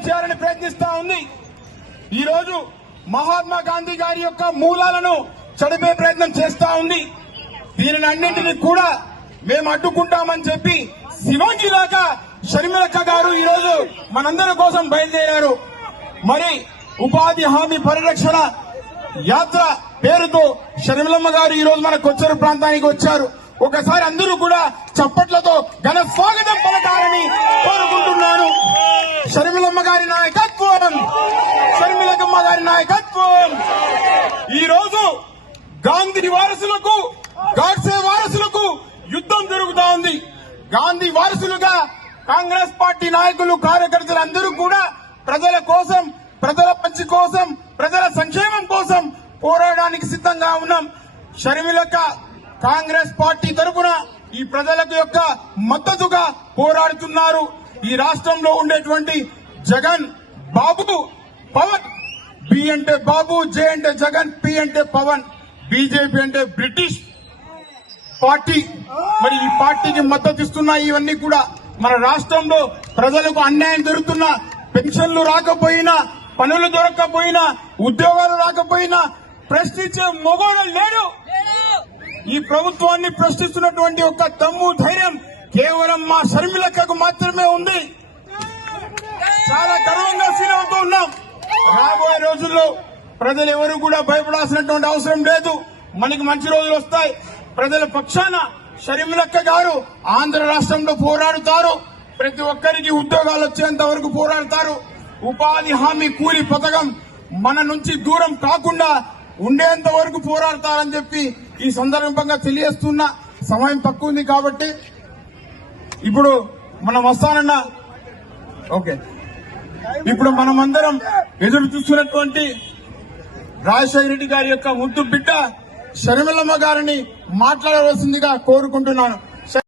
ప్రయత్నిస్తా ఉంది. ఈ రోజు మహాత్మా గాంధీ గారి యొక్క మూలాలను చడిపే ప్రయత్నం చేస్తా ఉంది. దీనిని అన్నింటినీ కూడా మేము అడ్డుకుంటామని చెప్పి శివాజీలాగా షర్మిలక్క గారు ఈ రోజు మనందరి కోసం బయలుదేరారు. మరి ఉపాధి హామీ పరిరక్షణ యాత్ర పేరుతో షర్మిలమ్మ గారు ఈ రోజు మన కొచ్చరు ప్రాంతానికి వచ్చారు. ఒకసారి అందరూ కూడా చప్పట్లతో ఘన స్వాగతం పలకాలని కోరుకుంటున్నాను షర్మిలమ్మ గారి నాయకత్వం షర్మిలమ్మ గారి నాయకత్వం. ఈ రోజు గాంధీ వారసులకు గాడ్సే వారసులకు యుద్ధం జరుగుతా ఉంది గాంధీ వారసులుగా కాంగ్రెస్ పార్టీ నాయకులు కార్యకర్తలు అందరూ కూడా ప్రజల కోసం ప్రజల మంచి కోసం ప్రజల సంక్షేమం కోసం పోరాడడానికి సిద్ధంగా ఉన్నాం. షర్మిలక కాంగ్రెస్ పార్టీ తరఫున ఈ ప్రజలకు యొక్క మద్దతుగా పోరాడుతున్నారు. ఈ రాష్ట్రంలో ఉండేటువంటి జగన్ బాబు పవన్. బి అంటే బాబు జే అంటే జగన్ పి అంటే పవన్. బీజేపీ అంటే బ్రిటిష్ పార్టీ. మరి ఈ పార్టీకి మద్దతు ఇస్తున్న ఇవన్నీ కూడా మన రాష్ట్రంలో ప్రజలకు అన్యాయం జరుగుతున్న పెన్షన్లు రాకపోయినా పనులు దొరకకపోయినా ఉద్యోగాలు రాకపోయినా ప్రశ్నించే మొగోడు లేడు. ఈ ప్రభుత్వాన్ని ప్రశ్నిస్తున్నటువంటి ఒక తమ్ము ధైర్యం కేవలం మా షర్మిలక్కకు మాత్రమే ఉంది. రాబోయే రోజుల్లో ప్రజలు ఎవరు కూడా భయపడాల్సినటువంటి అవసరం లేదు. మనకి మంచి రోజులు వస్తాయి. ప్రజల పక్షాన షర్మిలక్క గారు ఆంధ్ర రాష్ట్రంలో పోరాడుతారు. ప్రతి ఒక్కరికి ఉద్యోగాలు వచ్చేంత వరకు పోరాడతారు. ఉపాధి హామీ కూలి పథకం మన నుంచి దూరం కాకుండా ఉండేంత వరకు పోరాడతారని చెప్పి ఈ సందర్భంగా తెలియజేస్తున్న. సమయం తక్కువ ఉంది కాబట్టి ఇప్పుడు మనం వస్తానన్నా. ఓకే. ఇప్పుడు మనమందరం ఎదురు చూస్తున్నటువంటి రాజశేఖర రెడ్డి గారి యొక్క ముద్దు బిడ్డ షర్మిలమ్మ గారిని మాట్లాడవలసిందిగా కోరుకుంటున్నాను.